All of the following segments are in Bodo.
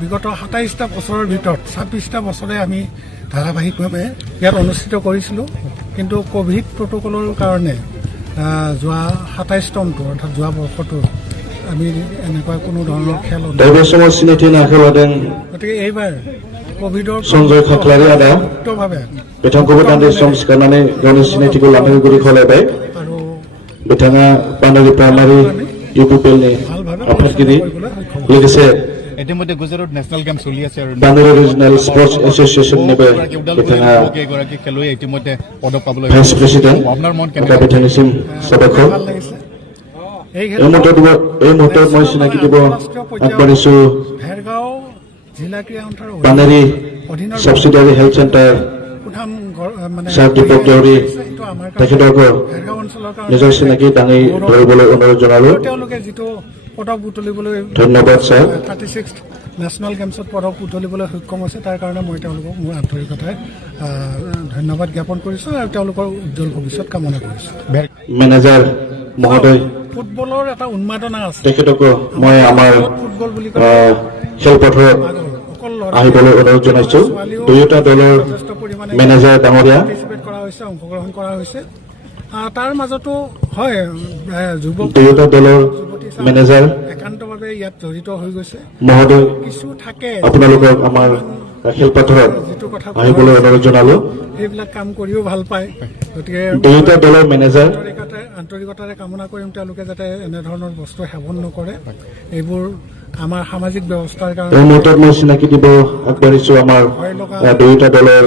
বিগত ২৭টা বছৰৰ ভিতৰত ২৬টা বছৰে আমি ধাৰাবাহিকভাৱে ইয়াত অনুষ্ঠিত কৰিছিলোঁ কিন্তু কোভিড প্ৰট'কলৰ কাৰণে যোৱা ২৭তমটো অৰ্থাৎ যোৱা বৰ্ষটো আমি এনেকুৱা কোনো ধৰণৰ খেল গতিকে এইবাৰ কোভিডৰ সঞ্জয় খাকলাৰী আদা बिथांखौबो दान्दिसे सम सिखारनानै गावनि सिनायथिखौ लानो गुरै खावलायबाय बिथाङा पानेरि प्राइमारि इउपिपिएलनि आफादगिरि लोगोसे ইতিমধ্যে গুজৰাট নেশ্যনেল গেম চলি আছে আৰু পানেৰি ৰিজনেল স্পৰ্টছ এছ'চিয়েশ্যননিबो बिथाङा এগৰাকী খেলুৱৈ ইতিমধ্যে পদক পাবলৈ ভাইচ প্ৰেচিডেণ্ট আপোনাৰ মন কেনেকুৱা বিথানিसिम সাবায়কৰ এই মুহূৰ্তত মই চিনাকি দিব আগবাঢ়িছো পানেৰি সাবচিডিয়াৰী হেল্থ চেণ্টাৰ দীপক দেউৰী তেখেতকো নিজৰ চিনাকি দাঙি ধৰিবলৈ অনুৰোধ জনালোঁ পদক বুটলিবলৈ ধন্যবাদ ছাৰ 36 নেশ্যনেল গেমছত পদক বুটলিবলৈ সক্ষম হৈছে তাৰ কাৰণে মই তেওঁলোকক মোৰ আন্তৰিকতাৰে ধন্যবাদ জ্ঞাপন কৰিছোঁ আৰু তেওঁলোকৰ উজ্জ্বল ভৱিষ্যত কামনা কৰিছোঁ মেনেজাৰ মহোদয় ফুটবলৰ এটা উন্মাদনা আছে তেখেতকো মই আমাৰ ফুটবল বুলি খেলপথাৰত আহিবলৈ অনুৰোধ জনাইছোঁ দুয়োটা দলৰ মেনেজাৰ ডাঙৰীয়া কৰা হৈছে অংশগ্ৰহণ কৰা হৈছে তাৰ মাজতো হয় যুৱক দুয়োটা দলৰ মেনেজাৰ একান্তভাৱে ইয়াত জড়িত হৈ গৈছে মহোদয় কিছু থাকে আপোনালোকক আমাৰ খেলপথাৰত যিটো কথা আহিবলৈ অনুৰোধ জনালোঁ সেইবিলাক কাম কৰিও ভাল পায় গতিকে দুয়োটা দলৰ মেনেজাৰ আন্তৰিকতাৰে কামনা কৰিম তেওঁলোকে যাতে এনেধৰণৰ বস্তু সেৱন নকৰে এইবোৰ আমাৰ সামাজিক ব্যৱস্থাৰ কাৰণে এই মুহূৰ্তত মই চিনাকি দিব আগবাঢ়িছোঁ আমাৰ দুয়োটা দলৰ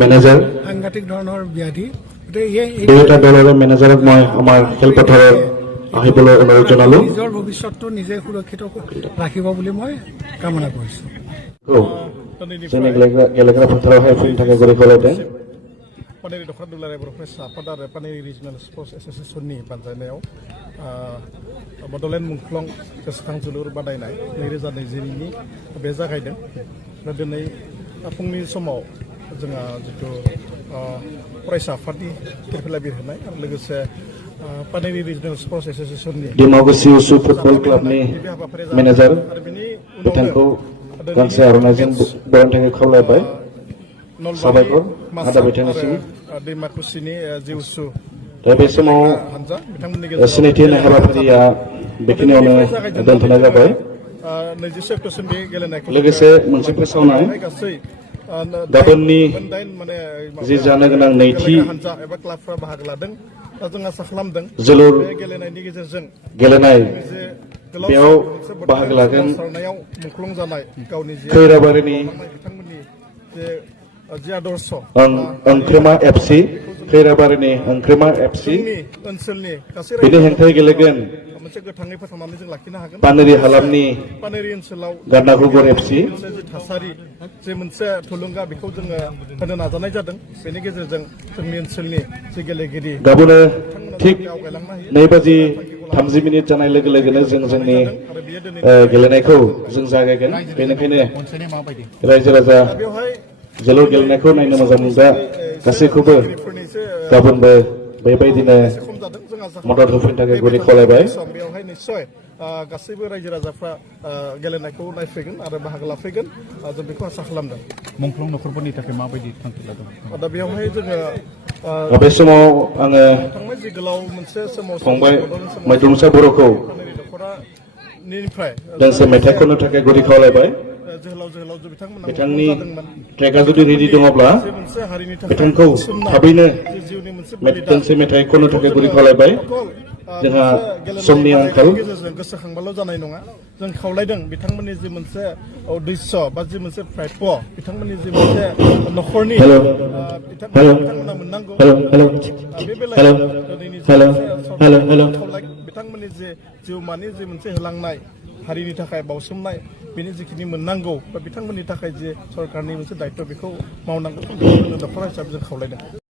মেনেজাৰ সাংঘাতিক ধৰণৰ ব্যাধি দুয়োটা দলৰে মেনেজাৰক মই আমাৰ খেলপথাৰত আহিবলৈ অনুৰোধ জনালোঁ নিজৰ ভৱিষ্যতটো নিজে সুৰক্ষিত ৰাখিব বুলি মই কামনা কৰিছোঁ गेलेग्रा फोथारावहाय फैनो थाखाय गुरै खावलायदों पानेरि दख'ना दुलाराय बर' फरायसा आफाद आरो पानेरि रिजनेल स्पर्टस एस'सियेसननि बानजायनायाव बड'लेण्ड मुंख्लं गोसोखां जोलुर बादायनाय 2022नि बे जागायदों दा दिनै फुंनि समाव जोंहा जिथु फरायसा आफादनि खेला बिरहोनाय आरो लोगोसे पानेरि रिजनेल स्पर्टस एस'सियेसननि डिमाकुसि उसु फुटबल क्लाबनि मेनेजार बिथांखौ गांसे आर'नाइजों बरायनो थाखाय खावलायबाय साबायखर आदा बिथांनिसिम डिमाकुसिनि जि उसु दा बे समाव सिनायथि होनाय हाबाफारिया बेखिनियावनो दोनथ'नाय जाबाय 21 अक्ट'सिम बे गेलेनायखौ लोगोसे मोनसे फोसावनाय गाबोननि जि जानो गोनां नैथि हानजा एबा क्लाबफोरा बाहागो लादों दा जों आसा खालामदों जोलुर बे गेलेनायनि गेजेरजों गेलेनाय बेयाव बाहागो लागोन मुंख्लं जानाय गावनि खैराबारिनि बिथांमोननि जे आदर्श अंख्रिमा एफसि खैराबारिनि अंख्रिमा एफसि ओनसोलनि बेनि हेंथायै गेलेगोन मोनसे गोथाङै फोथांनानै जों लाखिनो हागोन पानेरि हालामनि पानेरि ओनसोलाव गारनागुगर एफसि जि थासारि जे मोनसे थुलुंगा बेखौ जोङो होनो नाजानाय जादों बेनि गेजेरजों जोंनि ओनसोलनि जे गेलेगिरि गाबोनो थिग 2:30 जानाय लोगो लोगोनो जों जोंनि गेलेनायखौ जों जागायगोन बेनिखायनो रायजो राजा जोलुर गेलेनायखौ नायनो मोजां मोनग्रा गासैखौबो गाबोनबो बेबायदिनो मदद होफैनो थाखाय गुरै खावलायबाय बेवहाय निस्सय गासैबो रायजो राजाफ्रा गेलेनायखौ नायफैगोन आरो बाहागो लाफैगोन जों बेखौ आसा खालामदों मुंख्लं नखरफोरनि थाखाय माबायदि थांखि लादों दा बेवहाय जोङो बे समाव आङो थांनाय जि गोलाव मोनसे समाव फंबाय मैथुमसा बर'खौ दोंसे मेथाइ खननो थाखाय गुरै खावलायबाय बिथांनि ट्रेकआ जुदि रेडि दङब्ला बिथांखौ थाबैनो दोंसे मेथाइ खननो थाखाय गुरै खावलायबाय जोंहा समनि आंखाल गोसोखांबाल' जानाय नङा जों खावलायदों बिथांमोननि जि मोनसे उद्देश्य बा जि मोनसे प्राप्य बिथांमोननि जि मोनसे न'खरनि बिथांमोना मोननांगौ बे बेलायाव बिथांमोननि जे जिउमानि जि मोनसे होलांनाय हारिनि थाखाय बावसोमनाय बेनि जिखिनि मोननांगौ बा बिथांमोननि थाखाय जे सरकारनि मोनसे दायित्व बेखौ मावनांगौ न'खर हिसाबै जों खावलायदों